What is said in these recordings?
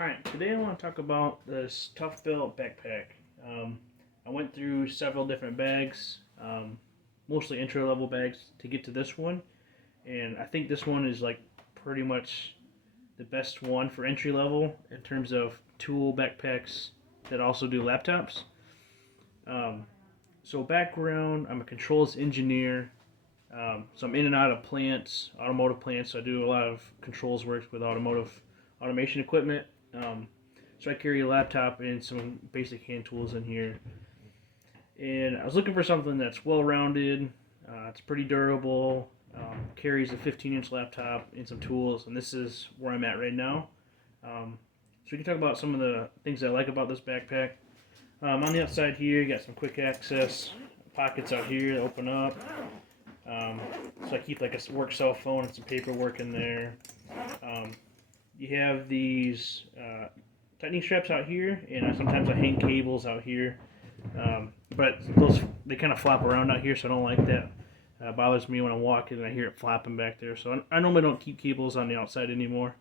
Alright, today I want to talk about this Toughbuilt backpack. I went through several different bags, mostly entry level bags to get to this one, and I think this one is like pretty much the best one for entry level in terms of tool backpacks that also do laptops. Um, so background, I'm a controls engineer, so I'm in and out of plants, automotive plants. So I do a lot of controls work with automotive automation equipment. Um, so I carry a laptop and some basic hand tools in here. And I was looking for something that's well-rounded. It's pretty durable. Carries a 15-inch laptop and some tools, and this is where I'm at right now. So we can talk about some of the things I like about this backpack. On the outside here, you got some quick access pockets out here that open up. So I keep like a work cell phone and some paperwork in there. You have these tightening straps out here, and sometimes I hang cables out here. But they kind of flop around out here, so I don't like that. It bothers me when I'm walking and I hear it flopping back there. So I normally don't keep cables on the outside anymore.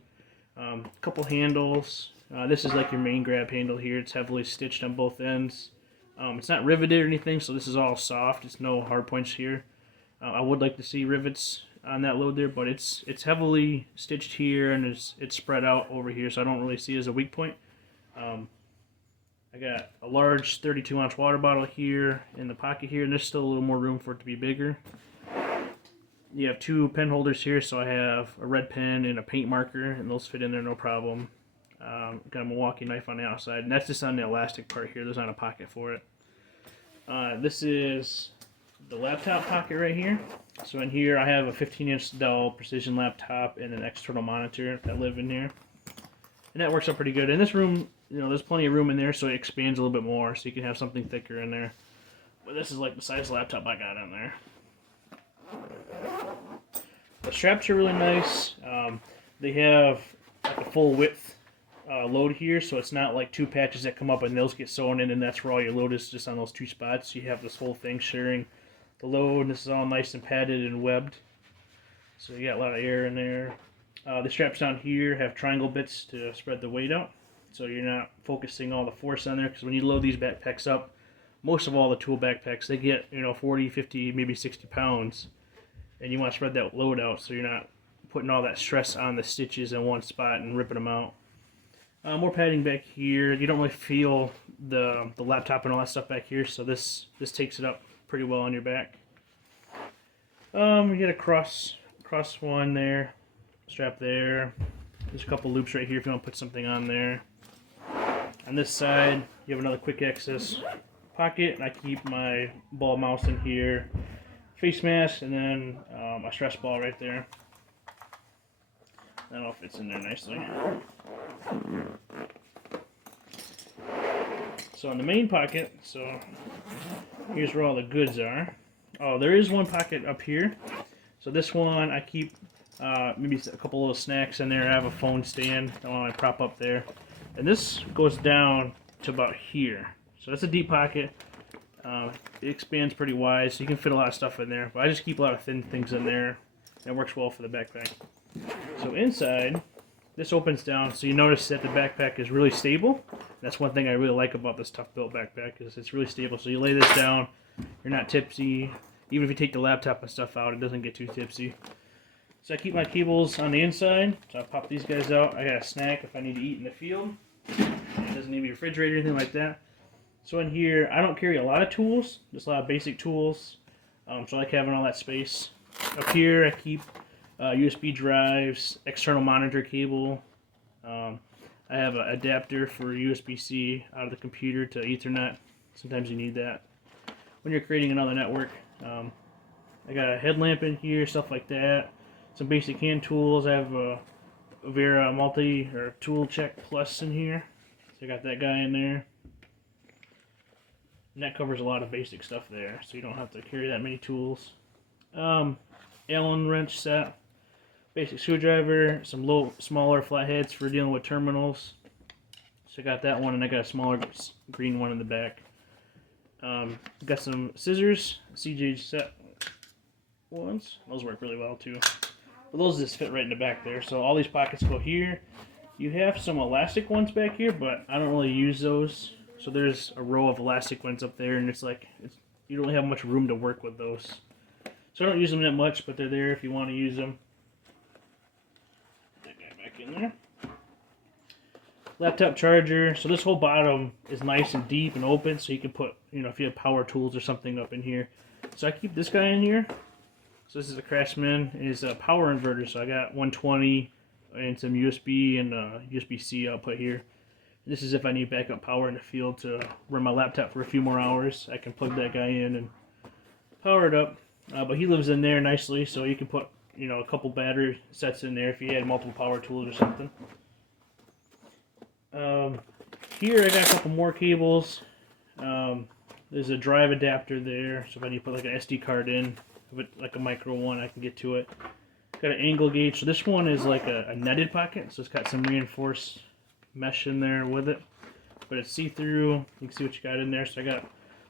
A couple handles. This is like your main grab handle here. It's heavily stitched on both ends. It's not riveted or anything, so this is all soft. It's no hard points here. I would like to see rivets on that load there, but it's heavily stitched here and it's spread out over here, so I don't really see it as a weak point. I got a large 32-ounce water bottle here in the pocket here, and there's still a little more room for it to be bigger. You have two pen holders here, so I have a red pen and a paint marker, and those fit in there no problem. Got a Milwaukee knife on the outside, and that's just on the elastic part here. There's not a pocket for it. This is the laptop pocket right here. So in here I have a 15-inch Dell Precision laptop and an external monitor that live in here. And that works out pretty good. In this room, there's plenty of room in there, so it expands a little bit more, so you can have something thicker in there. But this is like the size laptop I got in there. The straps are really nice. They have like a full width load here, so it's not like two patches that come up and those get sewn in, and that's where all your load is, just on those two spots. You have this whole thing sharing the load, and this is all nice and padded and webbed. So you got a lot of air in there. The straps down here have triangle bits to spread the weight out, so you're not focusing all the force on there, because when you load these backpacks up, most of all the tool backpacks, they get 40, 50, maybe 60 pounds, and you want to spread that load out so you're not putting all that stress on the stitches in one spot and ripping them out. More padding back here. You don't really feel the laptop and all that stuff back here, so this takes it up pretty well on your back. You get a cross one there, strap there. There's a couple loops right here if you want to put something on there. On this side, you have another quick access pocket, and I keep my ball mouse in here, face mask, and then a stress ball right there. That all fits in there nicely. So in the main pocket, so here's where all the goods are. Oh, there is one pocket up here. So this one I keep maybe a couple little snacks in there. I have a phone stand I want to prop up there. And this goes down to about here. So that's a deep pocket. It expands pretty wide, so you can fit a lot of stuff in there. But I just keep a lot of thin things in there. It works well for the backpack. So inside, this opens down, so you notice that the backpack is really stable. That's one thing I really like about this Toughbuilt backpack, is it's really stable. So you lay this down, you're not tipsy. Even if you take the laptop and stuff out, it doesn't get too tipsy. So I keep my cables on the inside, so I pop these guys out. I got a snack if I need to eat in the field. It doesn't need to be refrigerated or anything like that. So in here, I don't carry a lot of tools, just a lot of basic tools. So I like having all that space. Up here, I keep USB drives, external monitor cable. I have an adapter for USB-C out of the computer to Ethernet. Sometimes you need that when you're creating another network. I got a headlamp in here, stuff like that. Some basic hand tools. I have a Vera Tool Check Plus in here. So I got that guy in there. And that covers a lot of basic stuff there, so you don't have to carry that many tools. Allen wrench set. Basic screwdriver, some smaller flatheads for dealing with terminals. So I got that one, and I got a smaller green one in the back. Got some scissors, CJ set ones. Those work really well too. But those just fit right in the back there. So all these pockets go here, You have some elastic ones back here, but I don't really use those. So there's a row of elastic ones up there, and you don't really have much room to work with those. So I don't use them that much, but they're there if you want to use them. Put that guy back in there. Laptop charger. So this whole bottom is nice and deep and open, so you can put, if you have power tools or something up in here. So I keep this guy in here. So this is a Craftsman. It is a power inverter, so I got 120 and some USB and USB-C output here. This is if I need backup power in the field to run my laptop for a few more hours. I can plug that guy in and power it up. But he lives in there nicely, so you can put a couple battery sets in there if you had multiple power tools or something. Here I got a couple more cables. There's a drive adapter there, so if I need to put like an SD card in, like a micro one, I can get to it. Got an angle gauge. So this one is like a netted pocket, so it's got some reinforced mesh in there with it, but it's see-through. You can see what you got in there. So I got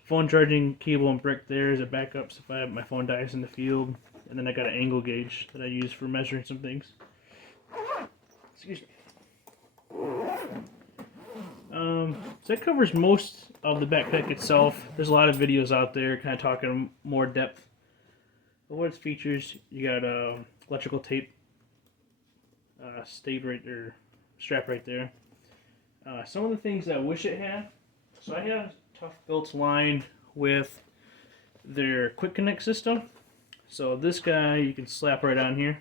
phone charging cable and brick there as a backup, so if my phone dies in the field. And then I got an angle gauge that I use for measuring some things. Excuse me. So that covers most of the backpack itself. There's a lot of videos out there kind of talking more depth. But what its features, you got electrical tape strap right there. Some of the things that I wish it had. So I have Toughbuilt line with their quick connect system. So this guy you can slap right on here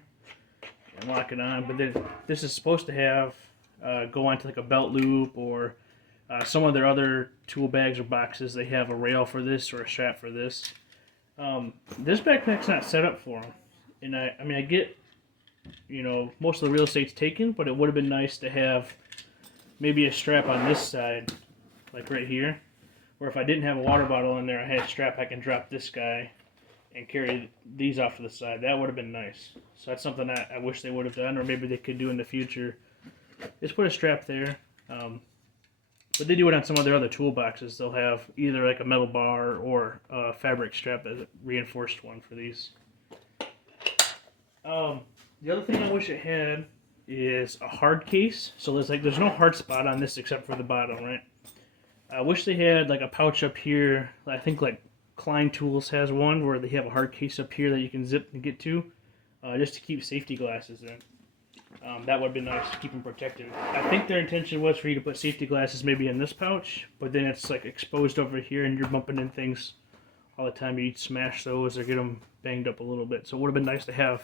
and lock it on. But then this is supposed to have go onto like a belt loop or some of their other tool bags or boxes. They have a rail for this or a strap for this. This backpack's not set up for them. And I mean I get, most of the real estate's taken, but it would have been nice to have maybe a strap on this side, like right here, where if I didn't have a water bottle in there, I had a strap I can drop this guy and carry these off to the side. That would have been nice. So that's something I wish they would have done, or maybe they could do in the future. Just put a strap there. But they do it on some of their other toolboxes. They'll have either like a metal bar or a fabric strap, that's a reinforced one for these. The other thing I wish it had is a hard case. So there's no hard spot on this except for the bottom, right? I wish they had like a pouch up here. I think like Klein Tools has one where they have a hard case up here that you can zip and get to, just to keep safety glasses in. That would have been nice to keep them protected. I think their intention was for you to put safety glasses maybe in this pouch, but then it's like exposed over here and you're bumping in things all the time. You'd smash those or get them banged up a little bit. So it would have been nice to have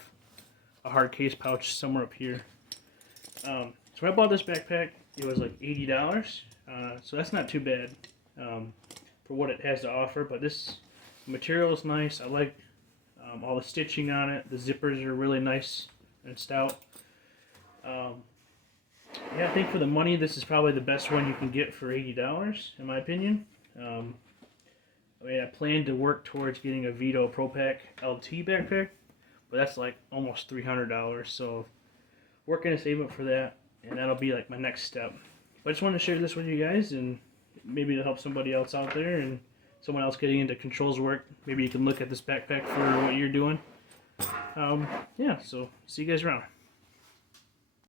a hard case pouch somewhere up here. So when I bought this backpack, it was like $80. So that's not too bad for what it has to offer. But this material is nice. I like all the stitching on it. The zippers are really nice and stout. Yeah, I think for the money, this is probably the best one you can get for $80, in my opinion. I mean, I plan to work towards getting a Vito Pro Pack LT backpack, but that's like almost $300. So working to save up for that, and that'll be like my next step. But I just wanted to share this with you guys, and maybe it'll help somebody else out there, and someone else getting into controls work. Maybe you can look at this backpack for what you're doing. Yeah, so see you guys around.